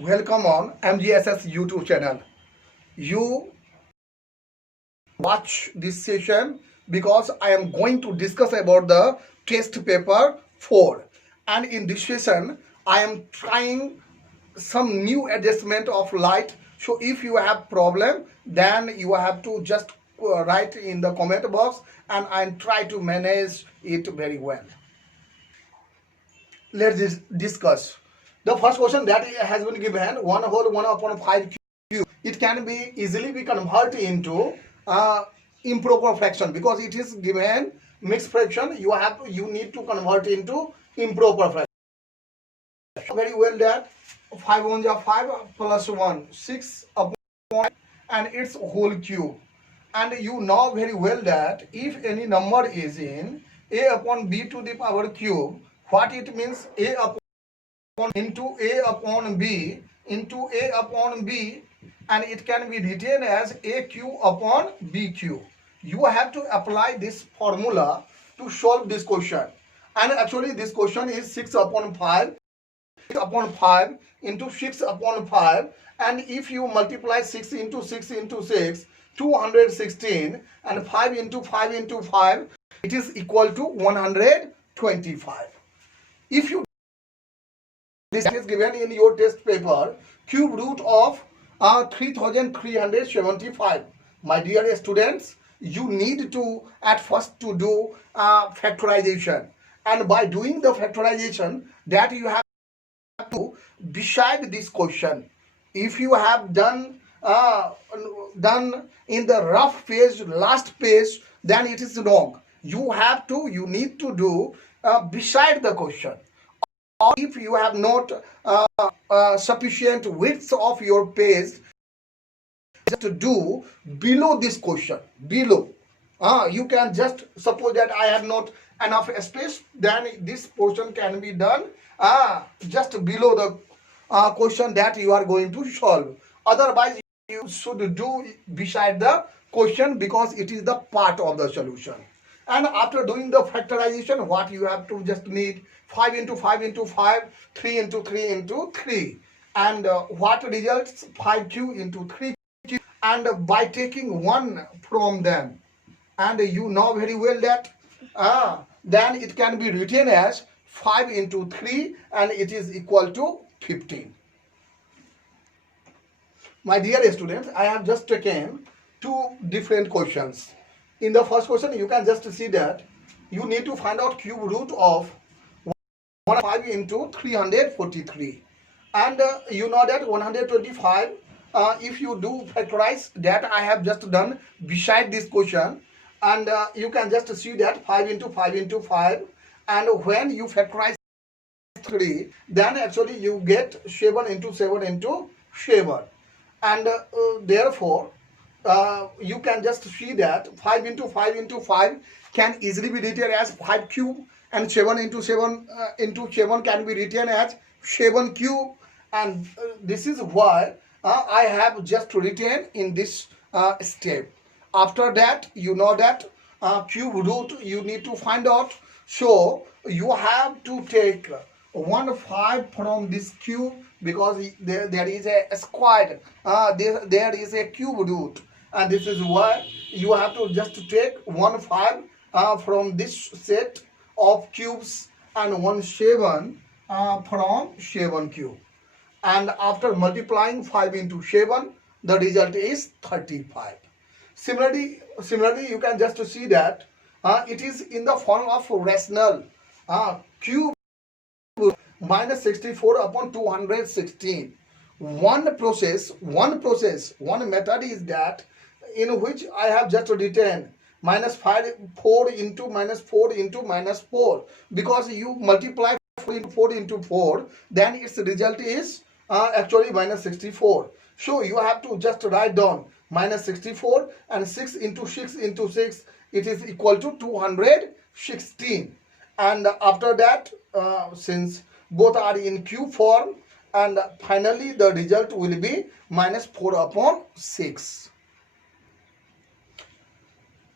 Welcome on MGSS YouTube channel. You watch this session because I am going to discuss about the test paper 4, and in this session I am trying some new adjustment of light. So if you have problem, then you have to just write in the comment box, and I try to manage it very well. Let's discuss. The first question that has been given, 1 whole 1 upon 5 cube. It can be easily be converted into improper fraction because it is given mixed fraction. You need to convert into improper fraction. Very well that 5 1 is 5 plus 1 6 upon and its whole cube. And you know very well that if any number is in a upon b to the power cube, what it means, a upon into a upon b into a upon b, and it can be written as a cube upon b cube. You have to apply this formula to solve this question. And actually this question is 6 upon 5 into 6 upon 5, and if you multiply 6 into 6 into 6, 216, and 5 into 5 into 5, it is equal to 125. If you this is given in your test paper, cube root of 3375. My dear students, you need to at first to do factorization, and by doing the factorization that you have to decide this question. If you have done in the rough page, last page, then it is wrong. You need to do beside the question. Or if you have not sufficient width of your page, just do below this question. Below, you can just suppose that I have not enough space, then this portion can be done just below the question that you are going to solve. Otherwise, you should do beside the question because it is the part of the solution. And after doing the factorization, what you have to just need 5 into 5 into 5, 3 into 3 into 3. And what results? 5q into 3q. And by taking 1 from them, and you know very well that then it can be written as 5 into 3, and it is equal to 15. My dear students, I have just taken 2 different questions. In the first question, you can just see that you need to find out cube root of 105 into 343. And you know that 125, if you do factorize, that I have just done beside this question. And you can just see that 5 into 5 into 5. And when you factorize 3, then actually you get 7 into 7 into 7. And therefore, you can just see that 5 into 5 into 5 can easily be written as 5 cube, and 7 into 7 can be written as 7 cube. And this is why I have just written in this step. After that, you know that cube root you need to find out. So you have to take 1 5 from this cube because there is a square, there is a cube root, and this is why you have to just take 1 5 from this set of cubes and 1 7 from 7 cube. And after multiplying 5 into 7, the result is 35. Similarly, you can just see that it is in the form of rational cube minus 64 upon 216. One method is that in which I have just written minus 4 into minus 4 into minus 4, because you multiply 4 into 4, then its result is actually minus 64. So you have to just write down minus 64, and 6 into 6 into 6, it is equal to 216. And after that, since both are in cube form, and finally the result will be minus 4 upon 6.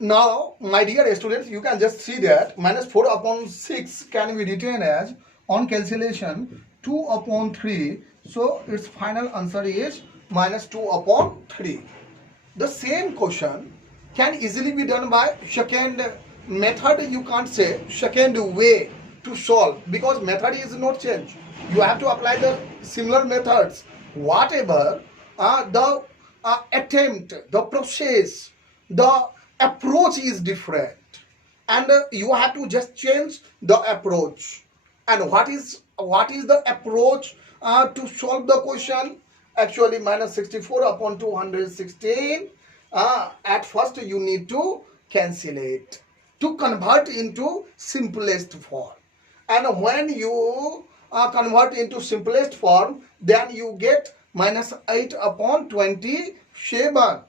Now, my dear students, you can just see that minus 4 upon 6 can be written as, on cancellation, 2 upon 3. So its final answer is minus 2 upon 3. The same question can easily be done by second method. You can't say second way to solve because method is not changed. You have to apply the similar methods. Whatever the attempt, the process, the approach is different, and you have to just change the approach. And what is the approach to solve the question? Actually, minus 64 upon 216. At first you need to cancel it to convert into simplest form, and when you convert into simplest form, then you get minus 8 upon 27.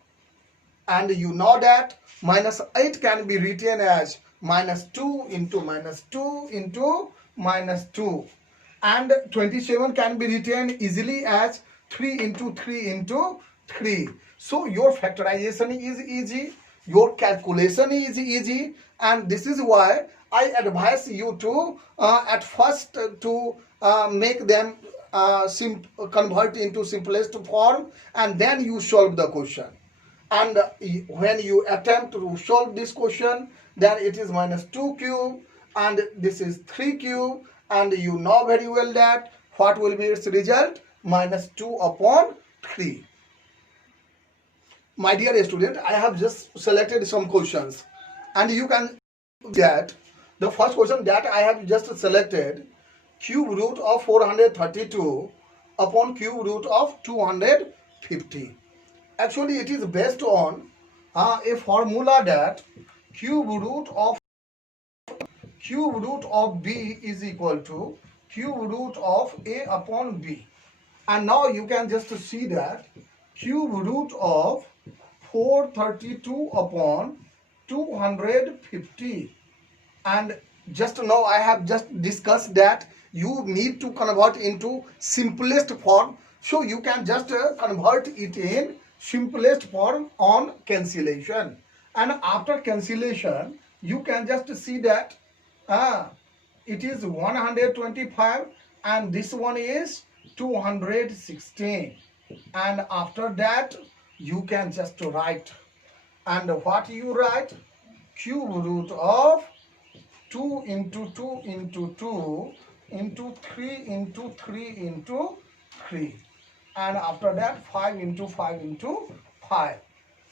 And you know that minus 8 can be written as minus 2 into minus 2 into minus 2, and 27 can be written easily as 3 into 3 into 3. So your factorization is easy, your calculation is easy, and this is why I advise you to at first to make them convert into simplest form, and then you solve the question. And when you attempt to solve this question, then it is minus 2 cube and this is 3 cube, and you know very well that what will be its result? Minus 2 upon 3. My dear student, I have just selected some questions, and you can get the first question that I have just selected: cube root of 432 upon cube root of 250. Actually, it is based on a formula that cube root of b is equal to cube root of a upon b. And now you can just see that cube root of 432 upon 250. And just now I have just discussed that you need to convert into simplest form. So you can just convert it in simplest form on cancellation. And after cancellation, you can just see that it is 125 and this one is 216. And after that, you can just write. And what you write? Cube root of 2 into 2 into 2 into 3 into 3 into 3. And after that, 5 into 5 into 5.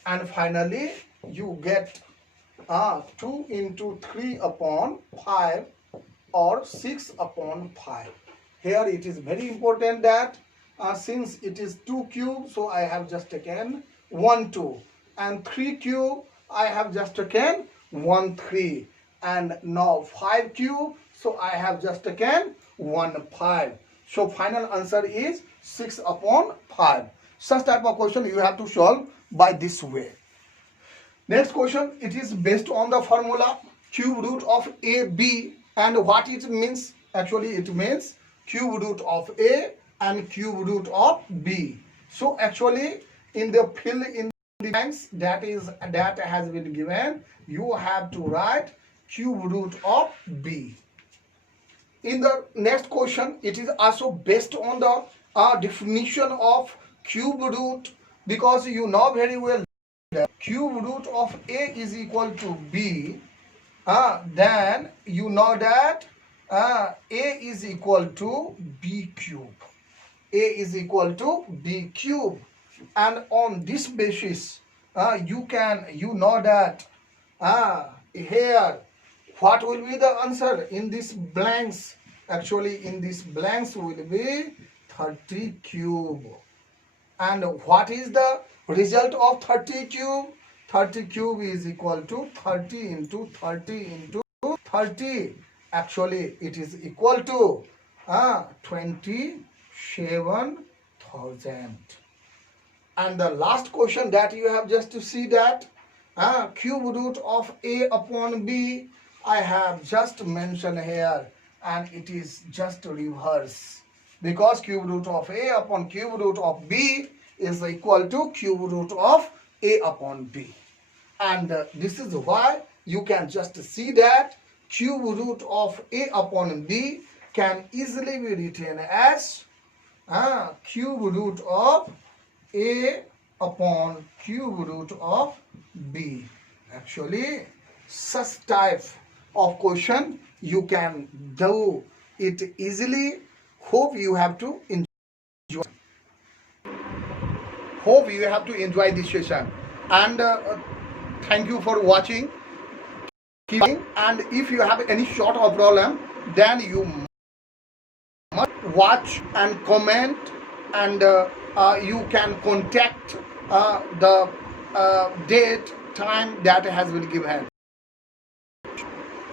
And finally, you get 2 into 3 upon 5 or 6 upon 5. Here it is very important that since it is 2 cube, so I have just taken 1 2, and 3 cube I have just taken 1 3, and now 5 cube, so I have just taken 1 5. So final answer is 6 upon 5. Such type of question you have to solve by this way. Next question, it is based on the formula cube root of AB, and what it means? Actually it means cube root of A and cube root of B. So actually in the fill in the blanks that has been given, you have to write cube root of B. In the next question, it is also based on the definition of cube root, because you know very well that cube root of A is equal to B. Then you know that A is equal to B cube. A is equal to B cube, and on this basis you know that here what will be the answer in this blanks? Actually in this blanks will be 30 cube. And what is the result of 30 cube? 30 cube is equal to 30 into 30 into 30. Actually it is equal to 27,000. And the last question that you have just to see that cube root of A upon B, I have just mentioned here, and it is just reverse, because cube root of A upon cube root of B is equal to cube root of A upon B. And this is why you can just see that cube root of A upon B can easily be written as cube root of A upon cube root of B. Actually, such type of question you can do it easily. Hope you have to enjoy. Hope you have to enjoy this session. And thank you for watching. Keep watching. And if you have any sort of problem, then you must watch and comment, and you can contact the date time that has been given.